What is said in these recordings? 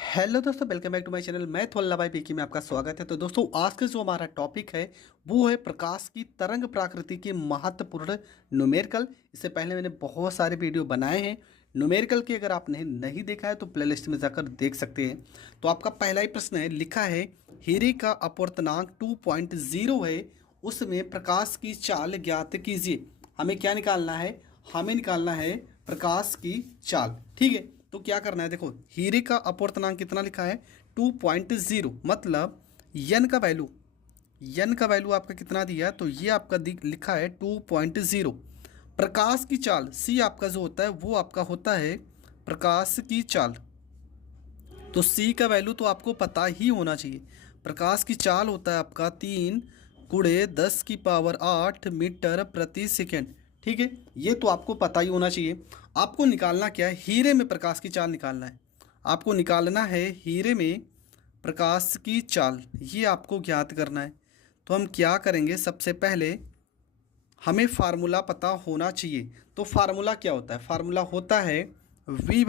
Hello दोस्तों, welcome back to my channel. मैं थोल्ला भाई पीकी में आपका स्वागत है। तो दोस्तों, आज का जो हमारा टॉपिक है वो है प्रकाश की तरंग प्रकृति की महत्वपूर्ण न्यूमेरिकल। इससे पहले मैंने बहुत सारे वीडियो बनाए हैं न्यूमेरिकल के, अगर आपने नहीं देखा है तो प्लेलिस्ट में जाकर देख सकते हैं। तो आपका पहला ही प्रश्न है, लिखा है हीरे का अपवर्तनांक 2.0 है, उसमें प्रकाश की चाल ज्ञात कीजिए। हमें क्या निकालना है? हमें निकालना है प्रकाश की चाल। ठीक है, तो क्या करना है, देखो हीरे का अपवर्तनांक कितना लिखा है 2.0, मतलब यन का वैल्यू आपका कितना दिया है, तो ये आपका लिखा है 2.0। प्रकाश की चाल सी आपका जो होता है वो आपका होता है प्रकाश की चाल। तो सी का वैल्यू तो आपको पता ही होना चाहिए। प्रकाश की चाल होता है आपका 3 × 10⁸ मीटर प्रति सेकेंड। ठीक है, ये तो आपको पता ही होना चाहिए। आपको निकालना क्या है? हीरे में प्रकाश की चाल निकालना है। आपको निकालना है हीरे में प्रकाश की चाल, ये आपको ज्ञात करना है। तो हम क्या करेंगे, सबसे पहले हमें फार्मूला पता होना चाहिए। तो फार्मूला क्या होता है? फार्मूला होता है V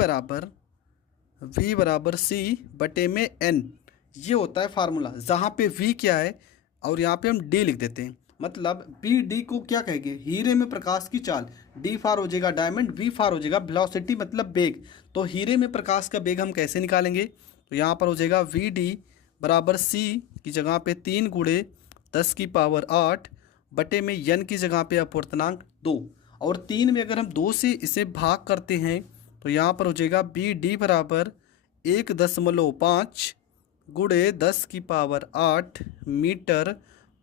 बराबर C बटे में N। ये होता है फार्मूला, जहाँ पे V क्या है और यहाँ पे हम D लिख देते हैं। मतलब बी डी को क्या कहेंगे? हीरे में प्रकाश की चाल। डी फार हो जाएगा डायमंड, वी फार हो जाएगा वेलोसिटी, मतलब बेग। तो हीरे में प्रकाश का बेग हम कैसे निकालेंगे? तो यहाँ पर हो जाएगा वी डी बराबर सी की जगह पे 3 × 10⁸ बटे में यन की जगह पे अपवर्तनांक 2, और 3 में अगर हम 2 से इसे भाग करते हैं तो यहाँ पर हो जाएगा बी डी बराबर 1.5 × 10⁸ मीटर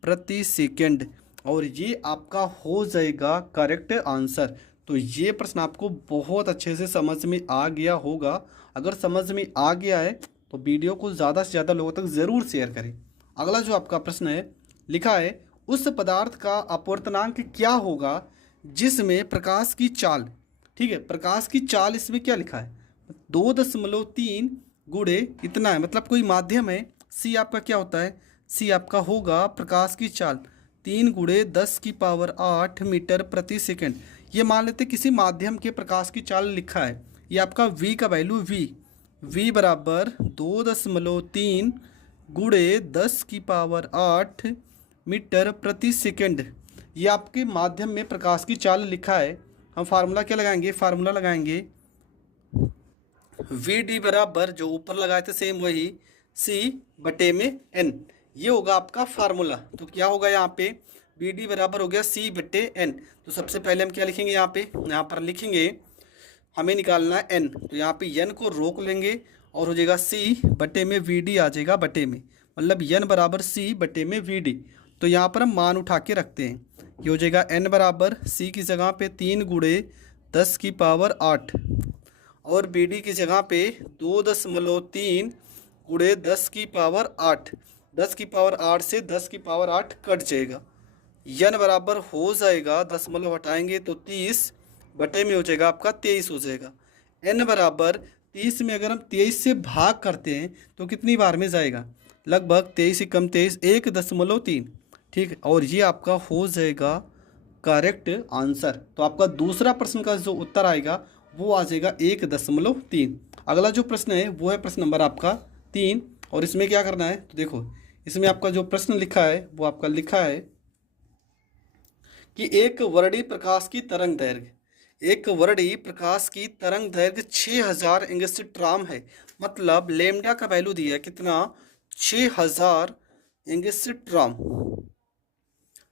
प्रति सेकेंड, और ये आपका हो जाएगा करेक्ट आंसर। तो ये प्रश्न आपको बहुत अच्छे से समझ में आ गया होगा। अगर समझ में आ गया है तो वीडियो को ज़्यादा से ज़्यादा लोगों तक ज़रूर शेयर करें। अगला जो आपका प्रश्न है, लिखा है उस पदार्थ का अपवर्तनांक क्या होगा जिसमें प्रकाश की चाल, ठीक है, प्रकाश की चाल इसमें क्या लिखा है 2.3 गुणे इतना है, मतलब कोई माध्यम है। सी आपका क्या होता है? सी आपका होगा प्रकाश की चाल 3 × 10⁸ मीटर प्रति सेकेंड। ये मान लेते किसी माध्यम के प्रकाश की चाल लिखा है। ये आपका वी का वैल्यू वी बराबर 2.3 गुणे 10⁸ मीटर प्रति सेकेंड। ये आपके माध्यम में प्रकाश की चाल लिखा है। हम फार्मूला क्या लगाएंगे? फार्मूला लगाएंगे वी डी बराबर जो ऊपर लगाए थे सेम वही सी बटे में एन। ये होगा आपका फार्मूला। तो क्या होगा यहाँ पे? बी डी बराबर हो गया सी बटे एन। तो सबसे पहले हम क्या लिखेंगे? यहाँ पर लिखेंगे हमें निकालना है एन। तो यहाँ पे एन को रोक लेंगे और हो जाएगा सी बटे में वी डी आ जाएगा बटे में, मतलब एन बराबर सी बटे में वी डी। तो यहाँ पर हम मान उठा के रखते हैं। ये हो जाएगा एन बराबर सी की जगह पे 3 × 10⁸ और बी डी की जगह पे 2.3 × 10⁸। 10⁸ से 10⁸ कट जाएगा। यन बराबर हो जाएगा, दशमलव हटाएंगे तो 30 बटे में हो जाएगा आपका 23 हो जाएगा। एन बराबर 30 में अगर हम 23 से भाग करते हैं तो कितनी बार में जाएगा? लगभग 23 × 23 1.3। ठीक है, और ये आपका हो जाएगा करेक्ट आंसर। तो आपका दूसरा प्रश्न का जो उत्तर आएगा वो आ जाएगा 1.3। अगला जो प्रश्न है वो है प्रश्न नंबर आपका 3, और इसमें क्या करना है? तो देखो इसमें आपका जो प्रश्न लिखा है वो आपका लिखा है कि एक वर्णी प्रकाश की तरंग दैर्घ्य, एक वर्णी प्रकाश की तरंग दैर्घ्य 6000 एंगस्ट्रॉम है। मतलब लेमडा का वैल्यू दिया है कितना? 6000 एंगस्ट्रॉम।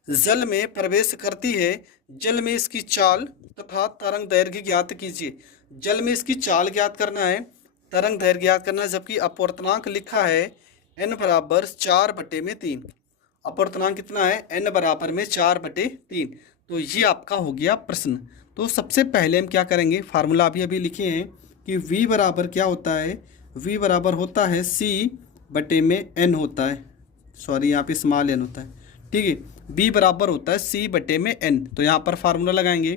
जल में प्रवेश करती है, जल में इसकी चाल तथा तरंग दैर्घ्य ज्ञात कीजिए। जल में इसकी चाल ज्ञात करना है, तरंग दैर्घ्य ज्ञात करना है, जबकि अपवर्तनांक लिखा है n बराबर 4/3। अपवर्तनांक कितना है? n बराबर में 4/3। तो ये आपका हो गया प्रश्न। तो सबसे पहले हम क्या करेंगे, फार्मूला अभी लिखे हैं कि v बराबर क्या होता है? v बराबर होता है c बटे में n होता है, सॉरी यहाँ पे स्मॉल n होता है। ठीक है, b बराबर होता है c बटे में n। तो यहाँ पर फार्मूला लगाएंगे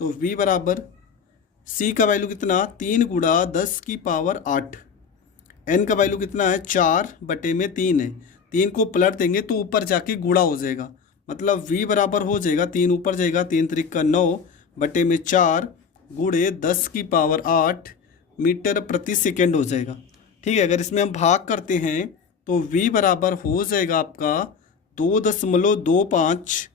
तो v बराबर c का वैल्यू कितना? 3 × 10⁸। n का वैल्यू कितना है? 4/3 है। 3 को पलट देंगे तो ऊपर जाके गुणा हो जाएगा, मतलब v बराबर हो जाएगा 3 ऊपर जाएगा 3 × 9 बटे में 4 × 10⁸ मीटर प्रति सेकेंड हो जाएगा। ठीक है। अगर इसमें हम भाग करते हैं तो v बराबर हो जाएगा आपका 2.25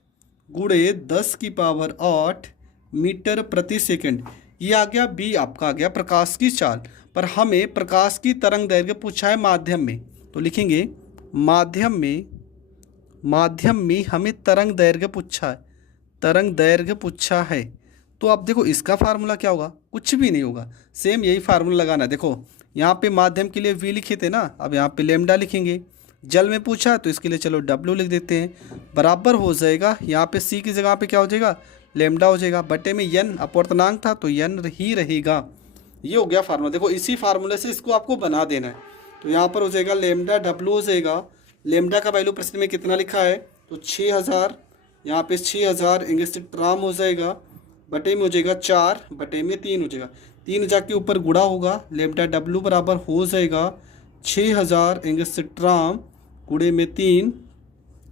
गुणे 10 की पावर 8 मीटर प्रति सेकंड। ये आ गया b, आपका आ गया प्रकाश की चाल। पर हमें प्रकाश की तरंग दैर्घ्य पूछा है माध्यम में, तो लिखेंगे माध्यम में हमें तरंग दैर्घ्य पूछा है, तरंग दैर्घ्य पूछा है। तो आप देखो इसका फार्मूला क्या होगा, कुछ भी नहीं होगा, सेम यही फार्मूला लगाना है। देखो यहाँ पे माध्यम के लिए v लिखे थे ना, अब यहाँ पे लेमडा लिखेंगे। जल में पूछा है तो इसके लिए चलो w लिख देते हैं, बराबर हो जाएगा यहाँ पे c की जगह पे क्या हो जाएगा, लेमडा हो जाएगा, बटे में n अपवर्तनांक था तो n ही रहेगा। ये हो गया फार्मूला। देखो इसी फार्मूले से इसको आपको बना देना है। तो यहाँ पर हो जाएगा लेमडा w हो जाएगा। लेमडा का वैल्यू प्रश्न में कितना लिखा है, तो 6000, यहाँ पे 6000 एंगस्ट्रॉम हो जाएगा, बटे में हो जाएगा 4, बटे में 3 हो जाएगा, 3 जाके ऊपर गुणा होगा, लेमडा w बराबर हो जाएगा 6000 एंगस्ट्रॉम गुणे में 3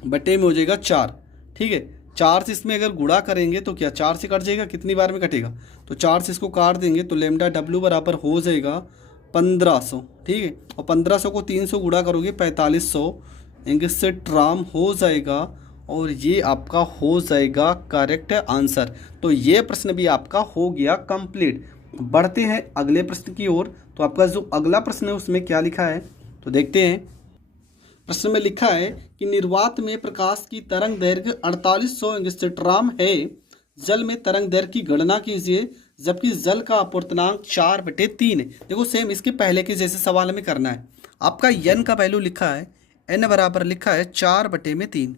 बटे में हो जाएगा 4। ठीक है, 4 से इसमें अगर गुणा करेंगे तो क्या 4 से कट जाएगा, कितनी बार में कटेगा, तो 4 से इसको काट देंगे तो लेमडा w बराबर हो जाएगा 1500। ठीक है, और 1500 को 300 गुणा करोगे 4500 एंगस्ट्रॉम हो जाएगा, और ये आपका हो जाएगा करेक्ट आंसर। तो ये प्रश्न भी आपका हो गया कंप्लीट। बढ़ते हैं अगले प्रश्न की ओर। तो आपका जो अगला प्रश्न है उसमें क्या लिखा है, तो देखते हैं। प्रश्न में लिखा है कि निर्वात में प्रकाश की तरंग दैर्घ्य 4800 एंगस्ट्रॉम है, जल में तरंग दैर्घ्य की गणना कीजिए जबकि जल का अपवर्तनांक 4/3 है। देखो सेम इसके पहले के जैसे सवाल हमें करना है। आपका n का वैल्यू लिखा है, n बराबर लिखा है 4/3,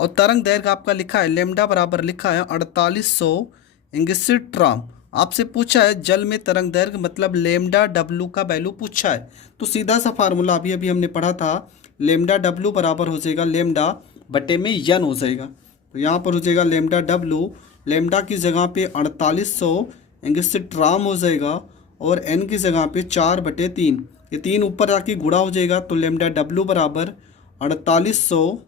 और तरंग दैर्घ्य आपका लिखा है लेमडा बराबर लिखा है 4800 एंगस्ट्रॉम। आपसे पूछा है जल में तरंग दैर्घ्य मतलब लेमडा w का वैल्यू पूछा है। तो सीधा सा फार्मूला अभी हमने पढ़ा था, लेमडा w बराबर हो जाएगा लेमडा बटे में n हो जाएगा। तो यहाँ पर हो जाएगा लेमडा w, लेमडा की जगह पे 4800 एंगस्ट्रॉम हो जाएगा, और n की जगह पे 4/3, ये 3 ऊपर आके गुणा हो जाएगा, तो लेमडा w बराबर 4800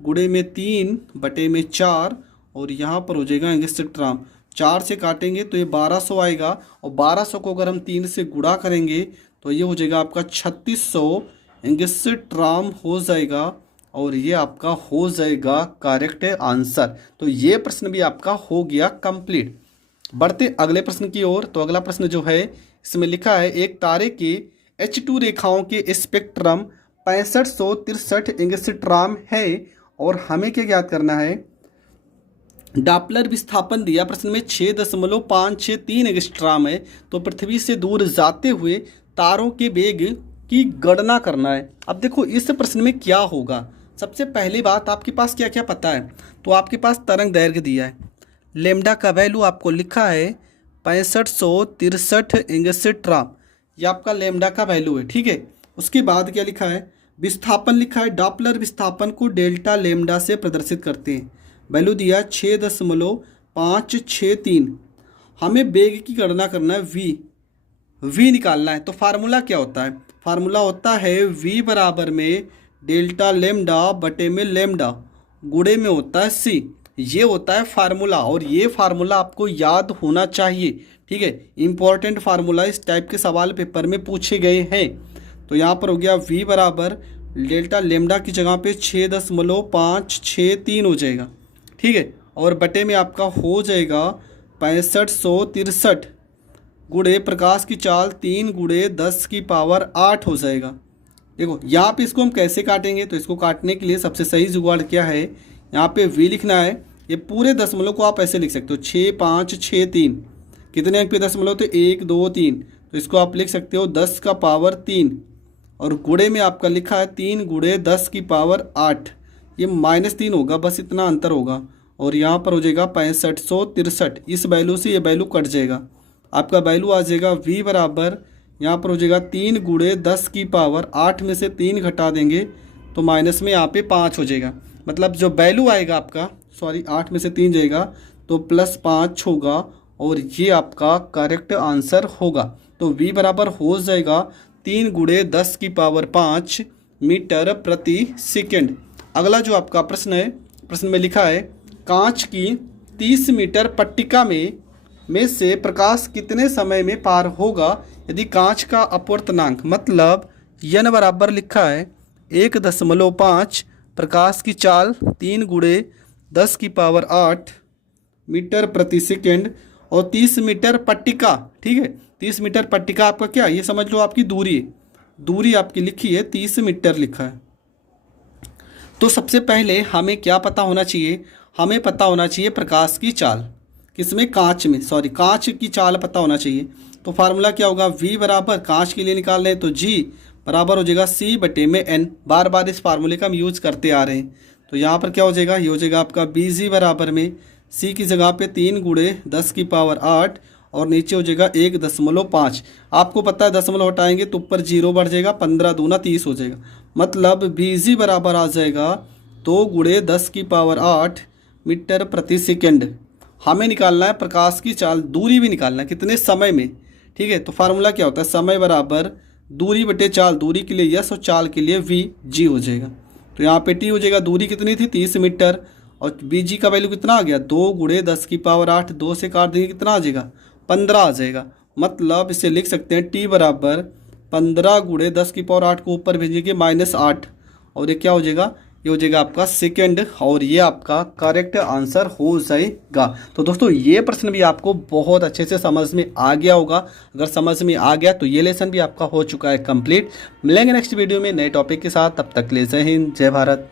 गुणे में 3 बटे में 4, और यहाँ पर हो जाएगा एंगस्ट्रॉम। 4 से काटेंगे तो ये 1200 आएगा, और 1200 को अगर हम 3 से गुणा करेंगे तो ये हो जाएगा आपका 3600 एंगस्ट्रॉम हो जाएगा, और ये आपका हो जाएगा करेक्ट आंसर। तो ये प्रश्न भी आपका हो गया कंप्लीट। बढ़ते अगले प्रश्न की ओर। तो अगला प्रश्न जो है इसमें लिखा है एक तारे के H2 रेखाओं के स्पेक्ट्रम 6563 एंगस्ट्रॉम है, और हमें क्या ज्ञात करना है, डॉपलर विस्थापन दिया प्रश्न में 6.563 एंगस्ट्रॉम है। तो पृथ्वी से दूर जाते हुए तारों के वेग की गणना करना है। अब देखो इस प्रश्न में क्या होगा, सबसे पहली बात आपके पास क्या क्या पता है, तो आपके पास तरंग दैर्घ्य दिया है, लेमडा का वैल्यू आपको लिखा है 6563 एंगस्ट्रॉम, ये आपका लेमडा का वैल्यू है। ठीक है, उसके बाद क्या लिखा है, विस्थापन लिखा है, डॉपलर विस्थापन को डेल्टा लेमडा से प्रदर्शित करते हैं, वैल्यू दिया 6.563। हमें वेग की गणना करना है, v निकालना है। तो फार्मूला क्या होता है, फार्मूला होता है v बराबर में डेल्टा लेमडा बटे में लेमडा गुणे में होता है c। ये होता है फार्मूला, और ये फार्मूला आपको याद होना चाहिए। ठीक है, इंपॉर्टेंट फार्मूला इस टाइप के सवाल पेपर में पूछे गए हैं। तो यहाँ पर हो गया v बराबर डेल्टा लेमडा की जगह पे 6.563 हो जाएगा। ठीक है, और बटे में आपका हो जाएगा 6563 गुणे प्रकाश की चाल 3 गुणे 10 की पावर 8 हो जाएगा। देखो यहाँ पे इसको हम कैसे काटेंगे, तो इसको काटने के लिए सबसे सही जुगाड़ क्या है, यहाँ पे v लिखना है, ये पूरे दशमलव को आप ऐसे लिख सकते हो 6563, कितने अंक पे दशमलव, तो 1 2 3, तो इसको आप लिख सकते हो 10 का पावर 3, और गुणे में आपका लिखा है 3 गुणे 10 की पावर 8, ये -3 होगा, बस इतना अंतर होगा, और यहाँ पर हो जाएगा 6563, इस वैल्यू से ये वैल्यू कट जाएगा, आपका वैल्यू आ जाएगा v बराबर, यहाँ पर हो जाएगा 3 गुणे 10 की पावर 8 में से 3 घटा देंगे तो माइनस में यहाँ पे 5 हो जाएगा, मतलब जो वैल्यू आएगा आपका, सॉरी 8 में से 3 जाएगा तो +5 होगा, और ये आपका करेक्ट आंसर होगा। तो v बराबर हो जाएगा 3 गुणे 10 की पावर 5 मीटर प्रति सेकेंड। अगला जो आपका प्रश्न है, प्रश्न में लिखा है कांच की 30 मीटर पट्टिका में से प्रकाश कितने समय में पार होगा यदि कांच का अपवर्तनांक मतलब n बराबर लिखा है 1.5 प्रकाश की चाल 3 गुणे 10 की पावर 8 मीटर प्रति सेकेंड और 30 मीटर पट्टिका, ठीक है। 30 मीटर पट्टिका आपका क्या, ये समझ लो आपकी दूरी है, दूरी आपकी लिखी है 30 मीटर लिखा है। तो सबसे पहले हमें क्या पता होना चाहिए, हमें पता होना चाहिए प्रकाश की चाल, किसमें, कांच में, सॉरी कांच की चाल पता होना चाहिए। तो फार्मूला क्या होगा, v बराबर कांच के लिए निकाल रहे हैं तो g बराबर हो जाएगा c बटे में n। बार बार इस फार्मूले का हम यूज़ करते आ रहे हैं। तो यहाँ पर क्या हो जाएगा, ये हो जाएगा आपका bg बराबर में c की जगह पे 3 गुणे 10 की पावर 8 और नीचे हो जाएगा 1.5। आपको पता है दशमलव हटाएंगे तो ऊपर 0 बढ़ जाएगा, 15 दूना 30 हो जाएगा। मतलब bg बराबर आ जाएगा 2 गुणे 10 की पावर 8 मीटर प्रति सेकेंड। हमें निकालना है प्रकाश की चाल, दूरी भी निकालना है, कितने समय में, ठीक है। तो फार्मूला क्या होता है, समय बराबर दूरी बटे चाल, दूरी के लिए यस और चाल के लिए वी जी हो जाएगा। तो यहाँ पे टी हो जाएगा, दूरी कितनी थी 30 मीटर और बी जी का वैल्यू कितना आ गया 2 गुणे 10 की पावर 8, 2 से काट देंगे कितना आ जाएगा 15 आ जाएगा। मतलब इसे लिख सकते हैं टी बराबर 15 गुणे 10 की पावर 8 को ऊपर भेजेंगे -8 और ये क्या हो जाएगा, ये हो जाएगा आपका सेकंड और ये आपका करेक्ट आंसर हो जाएगा। तो दोस्तों ये प्रश्न भी आपको बहुत अच्छे से समझ में आ गया होगा। अगर समझ में आ गया तो ये लेसन भी आपका हो चुका है कंप्लीट। मिलेंगे नेक्स्ट वीडियो में नए टॉपिक के साथ, तब तक ले जय हिंद जय भारत।